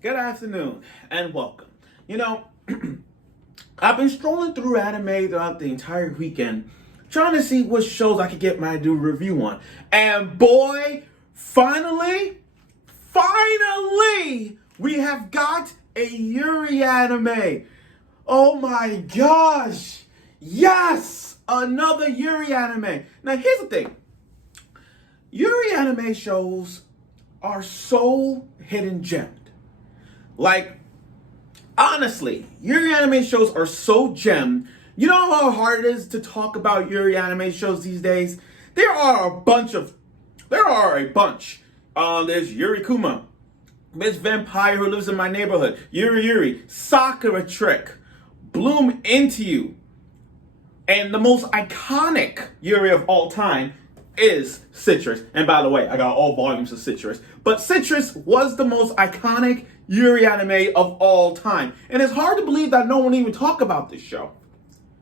Good afternoon and welcome. You know, I've been strolling through anime throughout the entire weekend, trying to see what shows I could get my do review on. And boy, finally, we have got a Yuri anime. Oh my gosh! Yes! Another Yuri anime. Now here's the thing. Yuri anime shows are so hidden gemmed. Like, honestly, Yuri anime shows are so gemmed. You know how hard it is to talk about Yuri anime shows these days? There are a bunch. There's Yuri Kuma, Miss Vampire Who Lives in My Neighborhood, Yuri, Sakura Trick, Bloom Into You, and the most iconic Yuri of all time is Citrus. And by the way, I got all volumes of Citrus. But Citrus was the most iconic Yuri anime of all time. And it's hard to believe that no one even talked about this show.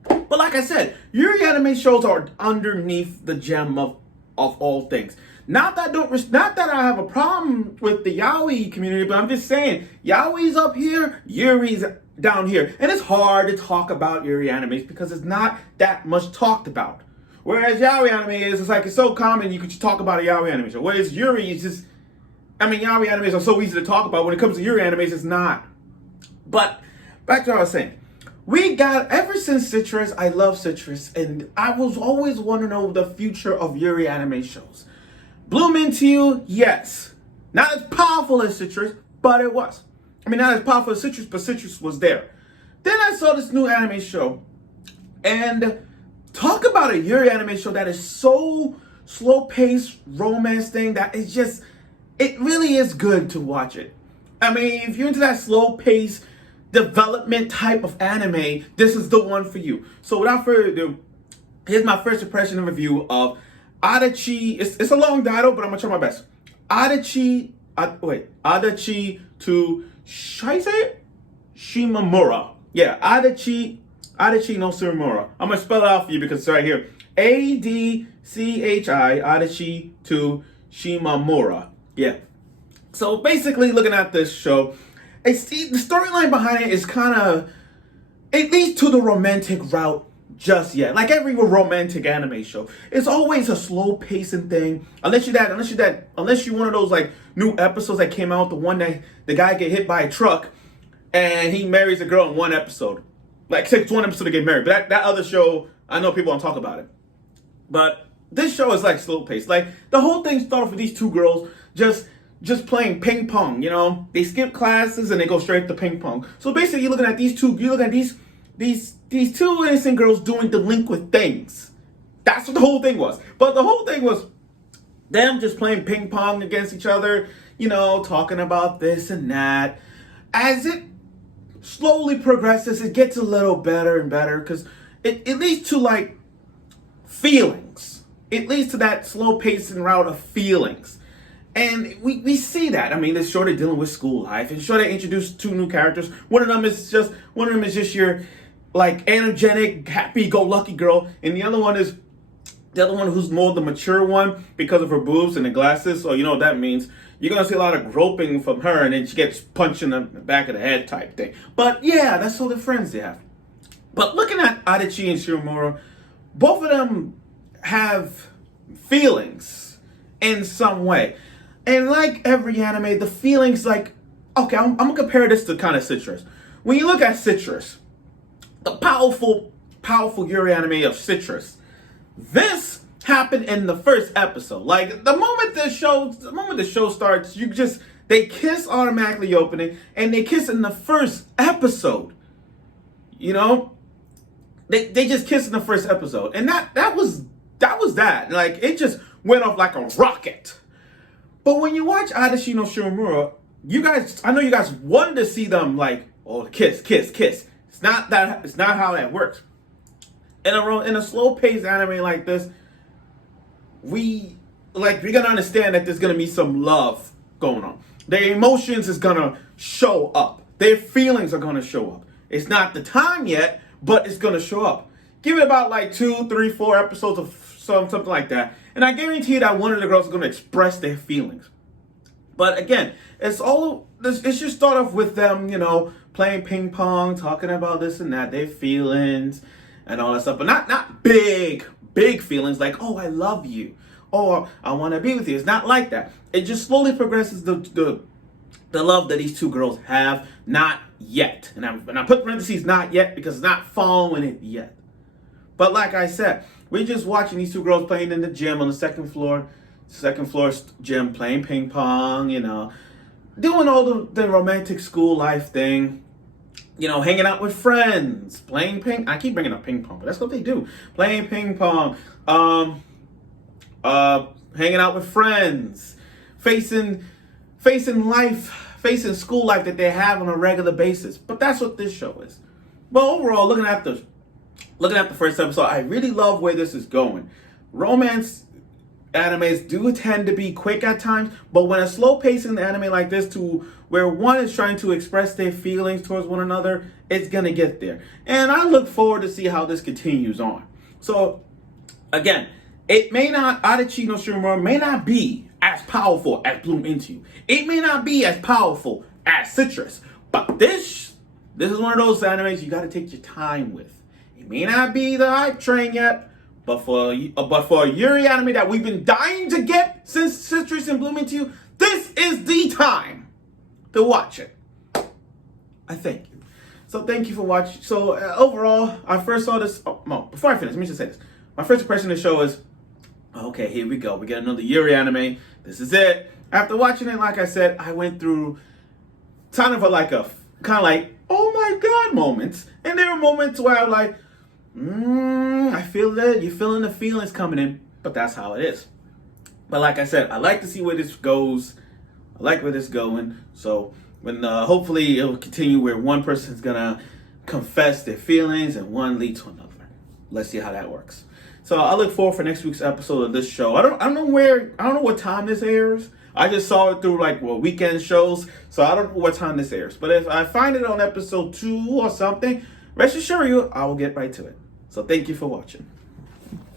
But like I said, Yuri anime shows are underneath the gem of all things. Not that I have a problem with the yaoi community, but I'm just saying, yaoi's up here, Yuri's down here. And it's hard to talk about Yuri animes because it's not that much talked about. Whereas yaoi anime it's so common you could just talk about a yaoi anime show. Whereas Yuri is just, yaoi animes are so easy to talk about. When it comes to Yuri animes, it's not. But back to what I was saying. Ever since Citrus, I love Citrus, and I was always wanting to know the future of Yuri anime shows. Bloom Into You, yes. Not as powerful as Citrus, but it was. Not as powerful as Citrus, but Citrus was there. Then I saw this new anime show, and talk about a Yuri anime show that is so slow-paced romance thing that it's just, it really is good to watch it. If you're into that slow-paced development type of anime, this is the one for you. So without further ado, here's my first impression and review of Adachi. It's a long title, but I'm gonna try my best. Adachi to Shimamura. Yeah, Adachi no Shimamura. I'm gonna spell it out for you because it's right here. Adachi Adachi to Shimamura. Yeah. So basically, looking at this show, the storyline behind it is kind of, it leads to the romantic route just yet. Like every romantic anime show, it's always a slow pacing thing. Unless you're one of those like new episodes that came out, the one that the guy get hit by a truck and he marries a girl in one episode. Like it takes one episode to get married. But that other show, I know people don't talk about it. But this show is like slow paced. Like the whole thing started with these two girls just playing ping pong. They skip classes and they go straight to ping pong. So basically, you're looking at these two innocent girls doing delinquent things. That's what the whole thing was. But the whole thing was them just playing ping pong against each other. Talking about this and that. As it slowly progresses, it gets a little better and better because it leads to like feelings. It leads to that slow pacing route of feelings. And we see that. This show they're dealing with school life. And sure they introduced two new characters. One of them is just your like energetic, happy-go-lucky girl, and the other one who's more the mature one because of her boobs and the glasses. So you know what that means. You're gonna see a lot of groping from her, and then she gets punched in the back of the head type thing. But yeah, that's all the friends they have. But looking at Adachi and Shimamura, both of them have feelings in some way. And like every anime, the feelings okay, I'm gonna compare this to kind of Citrus. When you look at Citrus, the powerful Yuri anime of Citrus, this happened in the first episode. Like the moment the show starts, they kiss automatically opening, and they kiss in the first episode. They just kiss in the first episode, and that was that. Like it just went off like a rocket. But when you watch Adachi no Shimamura, I know you guys wanted to see them like, oh, kiss. It's not how that works. In a slow-paced anime like this, we gotta understand that there's gonna be some love going on. Their emotions is gonna show up. Their feelings are gonna show up. It's not the time yet, but it's gonna show up. Give it about like 2, 3, 4 episodes of something like that. And I guarantee you that one of the girls is going to express their feelings. But again, it's just start off with them, playing ping pong, talking about this and that, their feelings and all that stuff. But not big feelings like, oh, I love you, or I want to be with you. It's not like that. It just slowly progresses the love that these two girls have. Not yet. And I put parentheses not yet because it's not following it yet. But like I said, we're just watching these two girls playing in the gym on the second floor gym, playing ping pong, doing all the romantic school life thing, hanging out with friends, playing ping. I keep bringing up ping pong, but that's what they do. Playing ping pong, hanging out with friends, facing school life that they have on a regular basis. But that's what this show is. But overall, looking at the first episode, I really love where this is going. Romance animes do tend to be quick at times, but when a slow pacing anime like this, to where one is trying to express their feelings towards one another, it's gonna get there. And I look forward to see how this continues on. So again, it may not, Adachi no Shimamura may not be as powerful as Bloom Into You. It may not be as powerful as Citrus, but this is one of those animes you gotta take your time with. It may not be the hype train yet, but for a Yuri anime that we've been dying to get since Citrus and Bloom Into You, this is the time to watch it. I thank you. So thank you for watching. So overall, I first saw this. Before I finish, let me just say this. My first impression of the show is, okay, here we go. We get another Yuri anime. This is it. After watching it, like I said, I went through kind of like, oh my God moments. And there were moments where I was like, I feel that you're feeling the feelings coming in, but that's how it is. But like I said, I like to see where this goes. I like where this is going. So when hopefully it will continue where one person's gonna confess their feelings and one lead to another. Let's see how that works. So I look forward for next week's episode of this show. I don't know what time this airs. I just saw it through weekend shows, so I don't know what time this airs. But if I find it on episode 2 or something, rest assured you, I will get right to it. So thank you for watching.